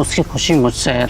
उसकी खुशी मुझसे है।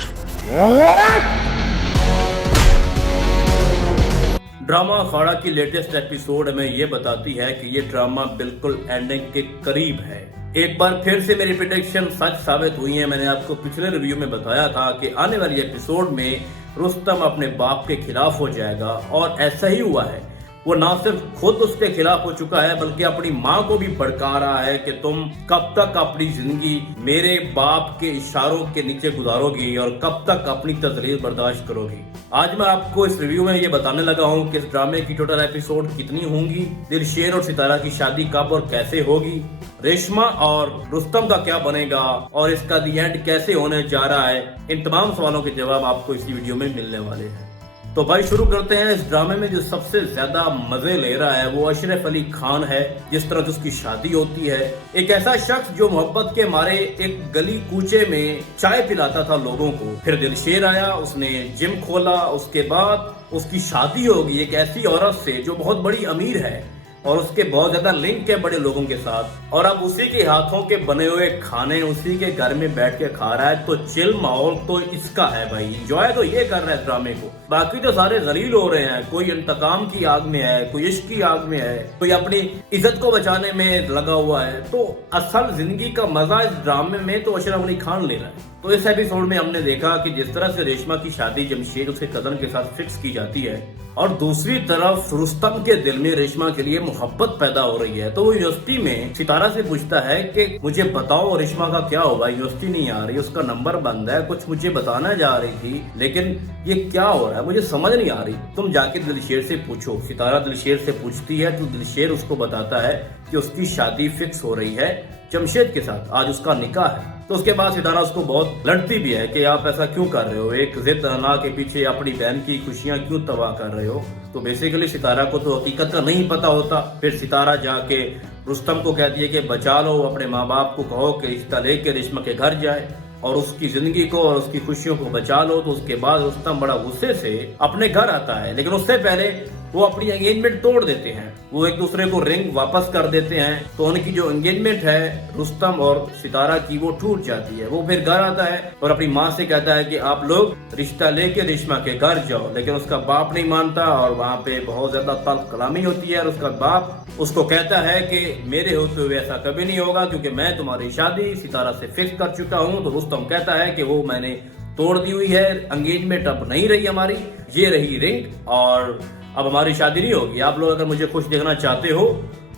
ड्रामा अखाड़ा की लेटेस्ट एपिसोड में ये बताती है कि ये ड्रामा बिल्कुल एंडिंग के करीब है। एक बार फिर से मेरी प्रेडिक्शन सच साबित हुई है। मैंने आपको पिछले रिव्यू में बताया था कि आने वाली एपिसोड में रुस्तम अपने बाप के खिलाफ हो जाएगा और ऐसा ही हुआ है। वो ना सिर्फ खुद उसके खिलाफ हो चुका है बल्कि अपनी माँ को भी भड़का रहा है कि तुम कब तक अपनी जिंदगी मेरे बाप के इशारों के नीचे गुजारोगी और कब तक अपनी तजलील बर्दाश्त करोगी। आज मैं आपको इस रिव्यू में ये बताने लगा हूँ कि इस ड्रामे की टोटल एपिसोड कितनी होंगी, दिलशेर और सितारा की शादी कब और कैसे होगी, रेशमा और रुस्तम का क्या बनेगा और इसका दी एंड कैसे होने जा रहा है। इन तमाम सवालों के जवाब आपको इस वीडियो में मिलने वाले हैं। तो भाई शुरू करते हैं। इस ड्रामे में जो सबसे ज्यादा मजे ले रहा है वो अशरफ अली खान है। जिस तरह उसकी शादी होती है, एक ऐसा शख्स जो मोहब्बत के मारे एक गली कूचे में चाय पिलाता था लोगों को। फिर दिलशेर आया, उसने जिम खोला, उसके बाद उसकी शादी होगी एक ऐसी औरत से जो बहुत बड़ी अमीर है और उसके बहुत ज्यादा लिंक है बड़े लोगों के साथ, और अब उसी के हाथों के बने हुए खाने उसी के घर में बैठ के खा रहा है। तो चिल माहौल तो इसका है भाई, एंजॉय तो ये कर रहा है ड्रामे को। बाकी तो सारे जलील हो रहे हैं, कोई इंतकाम की आग में है, कोई इश्क की आग में है, कोई अपनी इज्जत को बचाने में लगा हुआ है। तो असल जिंदगी का मजा इस ड्रामे में तो अशरफ अली खान ले रहा है। तो इस एपिसोड में हमने देखा कि जिस तरह से रेशमा की शादी जमशेद उसके कजन के साथ फिक्स की जाती है और दूसरी तरफ रुस्तम के दिल में रेशमा के लिए मोहब्बत पैदा हो रही है। तो वो यूनिवर्सिटी में सितारा से पूछता है कि मुझे बताओ रेशमा का क्या होगा, यूनिवर्सिटी नहीं आ रही, उसका नंबर बंद है, कुछ मुझे बताना जा रही थी लेकिन ये क्या हो रहा है मुझे समझ नहीं आ रही, तुम जाके दिलशेर से पूछो। सितारा दिलशेर से पूछती है तो दिलशेर उसको बताता है कि उसकी शादी फिक्स हो रही है जमशेद के साथ, आज उसका निकाह है। तो उसके बाद सितारा उसको बहुत लड़ती भी है कि आप ऐसा क्यों कर रहे हो, एक जिद अना के पीछे अपनी बहन की खुशियां क्यों तबाह कर रहे हो। तो बेसिकली सितारा को तो हकीकत का नहीं पता होता। फिर सितारा जाके रुस्तम को कहती है कि बचा लो, अपने माँ बाप को कहो कि रिश्ता लेके रेशमा के घर जाए और उसकी जिंदगी को और उसकी खुशियों को बचा लो। तो उसके बाद रुस्तम बड़ा गुस्से से अपने घर आता है, लेकिन उससे पहले वो अपनी एंगेजमेंट तोड़ देते हैं, वो एक दूसरे को रिंग वापस कर देते हैं। तो उनकी जो एंगेजमेंट है रुस्तम और सितारा की वो टूट जाती है। वो फिर घर आता है और अपनी माँ से कहता है कि आप लोग रिश्ता लेके रेशमा के घर जाओ, लेकिन उसका बाप नहीं मानता और वहाँ पे बहुत ज्यादा तल्ख कलामी होती है। और उसका बाप उसको कहता है कि मेरे होते हुए ऐसा कभी नहीं होगा क्योंकि मैं तुम्हारी शादी सितारा से फिक्स कर चुका हूँ। तो रुस्तम कहता है कि वो मैंने तोड़ दी हुई है, एंगेजमेंट अब नहीं रही हमारी, ये रही रिंग और अब हमारी शादी नहीं होगी। आप लोग अगर मुझे खुश देखना चाहते हो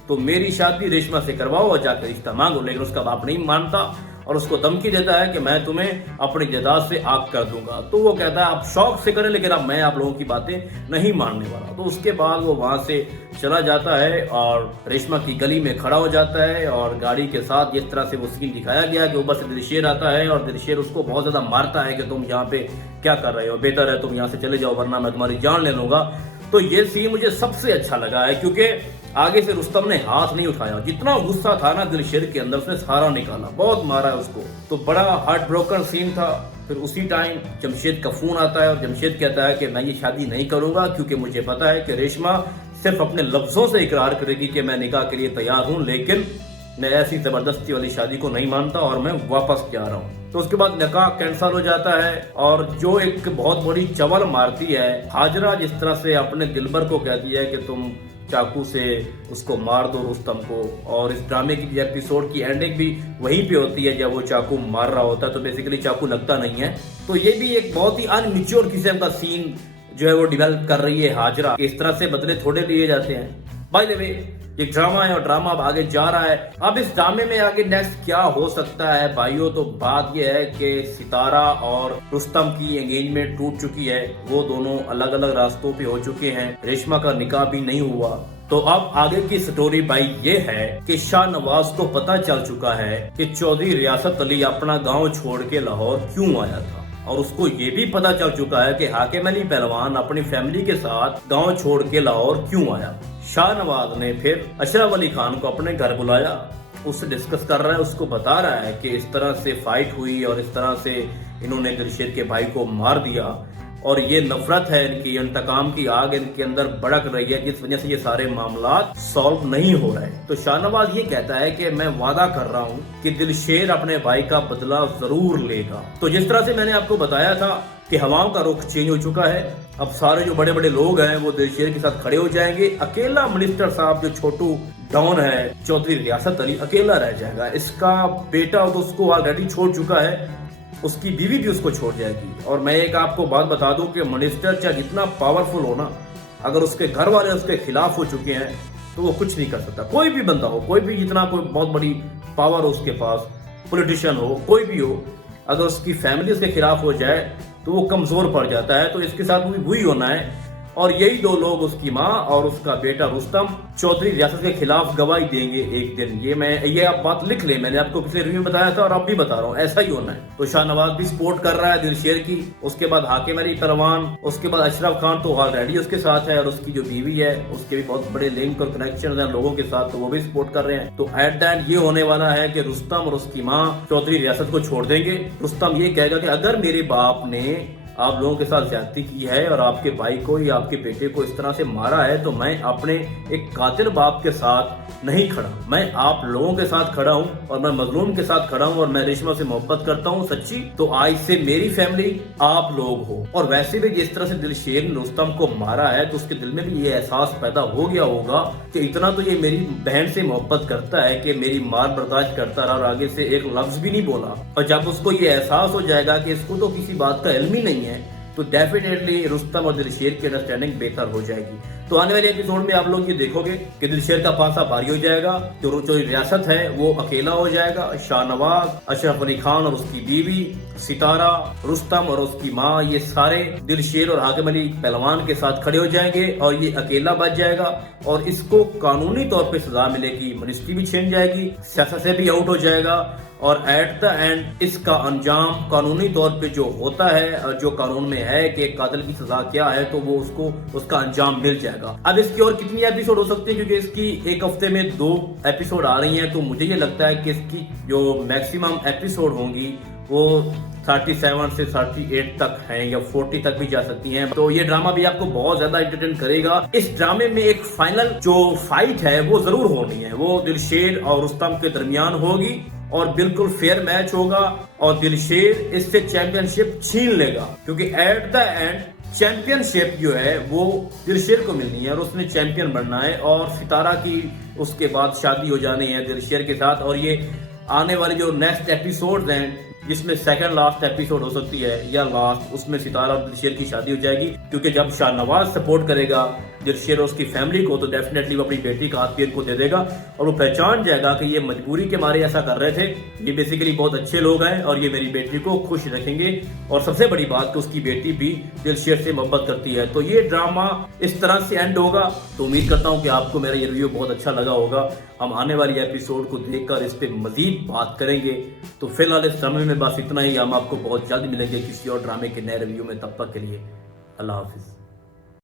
तो मेरी शादी रेशमा से करवाओ और जाकर रिश्ता मांगो। लेकिन उसका बाप नहीं मानता और उसको धमकी देता है कि मैं तुम्हें अपनी जायदाद से आग कर दूंगा। तो वो कहता है आप शौक से करें लेकिन अब मैं आप लोगों की बातें नहीं मानने वाला। तो उसके बाद वो वहां से चला जाता है और रेशमा की गली में खड़ा हो जाता है और गाड़ी के साथ जिस तरह से वो सीन दिखाया गया कि ऊपर से दिलशेर आता है और दिलशेर उसको बहुत ज्यादा मारता है कि तुम यहाँ पे क्या कर रहे हो, बेहतर है तुम यहाँ से चले जाओ वरना मैं तुम्हारी जान ले लूंगा। तो ये सीन मुझे सबसे अच्छा लगा है क्योंकि आगे से रुस्तम ने हाथ नहीं उठाया, जितना गुस्सा था ना दिलशेर के अंदर उसने सारा निकाला, बहुत मारा है उसको। तो बड़ा हार्ट ब्रोकन सीन था। फिर उसी टाइम जमशेद का फोन आता है और जमशेद कहता है कि मैं ये शादी नहीं करूंगा क्योंकि मुझे पता है कि रेशमा सिर्फ अपने लफ्जों से इकरार करेगी कि मैं निकाह के लिए तैयार हूँ, लेकिन मैं ऐसी जबरदस्ती वाली शादी को नहीं मानता और मैं वापस जा रहा हूँ। तो उसके बाद निकाह कैंसिल हो जाता है और जो एक बहुत बड़ी चवल मारती है हाजरा, जिस तरह से अपने दिलबर को कहती है कि तुम चाकू से उसको मार दो रुस्तम को। और इस ड्रामे की एपिसोड की एंडिंग भी वहीं पे होती है जब वो चाकू मार रहा होता है। तो बेसिकली चाकू लगता नहीं है। तो ये भी एक बहुत ही अनमिच्योर किस्म का सीन जो है वो डेवलप कर रही है हाजरा। इस तरह से बदले थोड़े लिए जाते हैं। बाय द वे ये ड्रामा है और ड्रामा अब आगे जा रहा है। अब इस ड्रामे में आगे नेक्स्ट क्या हो सकता है भाइयों, तो बात ये है कि सितारा और रुस्तम की एंगेजमेंट टूट चुकी है, वो दोनों अलग अलग रास्तों पे हो चुके हैं, रेशमा का निकाह भी नहीं हुआ। तो अब आगे की स्टोरी भाई ये है कि शाहनवाज को पता चल चुका है कि चौधरी रियासत अली अपना गाँव छोड़ के लाहौर क्यों आया था और उसको ये भी पता चल चुका है कि हाकिम अली पहलवान अपनी फैमिली के साथ गांव छोड़ के लाहौर क्यों आया। शाहनवाज ने फिर अशरफ अली खान को अपने घर बुलाया, उससे डिस्कस कर रहा है, उसको बता रहा है कि इस तरह से फाइट हुई और इस तरह से इन्होंने दिलशेद के भाई को मार दिया اور یہ نفرت ہے ان کی، انتقام کی آگ ان کے اندر بھڑک رہی ہے، جس وجہ سے یہ سارے معاملات سالو نہیں ہو رہے۔ تو شاہ نواز یہ کہتا ہے کہ میں وعدہ کر رہا ہوں کہ دلشیر اپنے بھائی کا بدلہ ضرور لے گا۔ تو جس طرح سے میں نے آپ کو بتایا تھا کہ ہواؤں کا رخ چینج ہو چکا ہے، اب سارے جو بڑے بڑے لوگ ہیں وہ دلشیر کے ساتھ کھڑے ہو جائیں گے، اکیلا منسٹر صاحب جو چھوٹو ڈان ہے چودھری ریاست علی اکیلا رہ جائے گا۔ اس کا بیٹا تو اس کو آلریڈی چھوڑ چکا ہے، اس کی بیوی بھی اس کو چھوڑ جائے گی۔ اور میں ایک آپ کو بات بتا دوں کہ منسٹر چاہے جتنا پاورفل ہو نا، اگر اس کے گھر والے اس کے خلاف ہو چکے ہیں تو وہ کچھ نہیں کر سکتا۔ کوئی بھی بندہ ہو، کوئی بھی جتنا کوئی بہت بڑی پاور ہو اس کے پاس، پولیٹیشین ہو، کوئی بھی ہو، اگر اس کی فیملی اس کے خلاف ہو جائے تو وہ کمزور پڑ جاتا ہے۔ تو اس کے ساتھ بھی وہی ہونا ہے، اور یہی دو لوگ، اس کی ماں اور اس کا بیٹا رستم، چودھری ریاست کے خلاف گواہی دیں گے ایک دن۔ یہ آپ بات لکھ لیں، میں نے آپ کو پچھلے ریویو میں بتایا تھا اور اب بھی بتا رہا ہوں، ایسا ہی ہونا ہے۔ تو شاہ نواز بھی سپورٹ کر رہا ہے دلشیر کی، اس کے بعد حاکم علی پروان، اس کے بعد اشرف خان تو آلریڈی اس کے ساتھ ہے، اور اس کی جو بیوی ہے اس کے بھی بہت بڑے لنک اور کنیکشن ہیں لوگوں کے ساتھ، تو وہ بھی سپورٹ کر رہے ہیں۔ تو ایٹ دا اینڈ یہ ہونے والا ہے کہ رستم اور اس کی ماں چودھری ریاست کو چھوڑ دیں گے۔ رستم یہ کہے گا کہ اگر میرے باپ نے آپ لوگوں کے ساتھ زیادتی کی ہے اور آپ کے بھائی کو یا آپ کے بیٹے کو اس طرح سے مارا ہے، تو میں اپنے ایک قاتل باپ کے ساتھ نہیں کھڑا، میں آپ لوگوں کے ساتھ کھڑا ہوں، اور میں مظلوم کے ساتھ کھڑا ہوں، اور میں ریشما سے محبت کرتا ہوں سچی۔ تو آج سے میری فیملی آپ لوگ ہو۔ اور ویسے بھی جس طرح سے دلشیر نے رستم کو مارا ہے تو اس کے دل میں بھی یہ احساس پیدا ہو گیا ہوگا کہ اتنا تو یہ میری بہن سے محبت کرتا ہے کہ میری مار برداشت کرتا رہا اور آگے سے ایک لفظ بھی نہیں بولا۔ اور جب اس کو یہ احساس ہو جائے گا کہ اس کو تو کسی بات کا علم ہی نہیں ہے، تو ڈیفینیٹلی رستم اور دلشیر کی انڈرسٹینڈنگ بہتر ہو جائے گی۔ تو آنے والے ایپیسوڈ میں آپ لوگ یہ دیکھو گے کہ دلشیر کا پانسا بھاری ہو جائے گا، جو ریاست ہے وہ اکیلا ہو جائے گا۔ شاہ نواز، اشرف علی خان اور اس کی بیوی، ستارہ، رستم اور اس کی ماں، یہ سارے دلشیر اور حاکم علی پہلوان کے ساتھ کھڑے ہو جائیں گے، اور یہ اکیلا بچ جائے گا، اور اس کو قانونی طور پہ سزا ملے گی، منسٹری بھی چھین جائے گی، سیاست سے بھی آؤٹ ہو جائے گا، اور ایٹ دا اینڈ اس کا انجام قانونی طور پہ جو ہوتا ہے اور جو قانون میں ہے کہ قاتل کی سزا کیا ہے، تو وہ اس کا انجام مل جائے گا۔ اب اس کی اور کتنی ایپیسوڈ ہو سکتے ہیں، کیونکہ اس کی ایک ہفتے میں 2 ایپیسوڈ آ رہی ہیں، تو مجھے یہ لگتا ہے کہ اس کی جو میکسیمم ایپیسوڈ ہوں گی وہ 37 سے 38 تک ہیں، یا 40 تک بھی جا سکتی ہیں۔ تو یہ ڈرامہ بھی آپ کو بہت زیادہ انٹرٹین کرے گا۔ اس ڈرامے میں ایک فائنل جو فائٹ ہے وہ ضرور ہونی ہے، وہ دلشیر اور رستم کے درمیان ہوگی، اور بالکل فیئر میچ ہوگا، اور دلشیر اس سے چیمپئن شپ چھین لے گا، کیونکہ ایٹ دا اینڈ چیمپئن شپ جو ہے وہ دلشیر کو ملنی ہے، اور اس نے چیمپئن بننا ہے، اور ستارہ کی اس کے بعد شادی ہو جانی ہے دلشیر کے ساتھ۔ اور یہ آنے والے جو نیکسٹ ایپیسوڈز ہیں، جس میں سیکنڈ لاسٹ ایپیسوڈ ہو سکتی ہے یا لاسٹ، اس میں ستارہ اور دلشیر کی شادی ہو جائے گی، کیونکہ جب شاہ نواز سپورٹ کرے گا دلشیر اور اس کی فیملی کو، تو ڈیفینیٹلی وہ اپنی بیٹی کا ہاتھ پیر کو دے دے گا، اور وہ پہچان جائے گا کہ یہ مجبوری کے مارے ایسا کر رہے تھے، یہ بیسیکلی بہت اچھے لوگ ہیں، اور یہ میری بیٹی کو خوش رکھیں گے، اور سب سے بڑی بات کہ اس کی بیٹی بھی دلشیر سے محبت کرتی ہے۔ تو یہ ڈرامہ اس طرح سے اینڈ ہوگا۔ تو امید کرتا ہوں کہ آپ کو میرا یہ ریویو بہت اچھا لگا ہوگا۔ ہم آنے والی ایپیسوڈ کو دیکھ کر اس پہ مزید بات کریں گے۔ تو فی الحال اس ڈرامے میں بس اتنا ہی، ہم آپ کو بہت جلد ملیں گے کسی اور ڈرامے کے نئے ریویو میں، تب تک کے لیے اللہ حافظ۔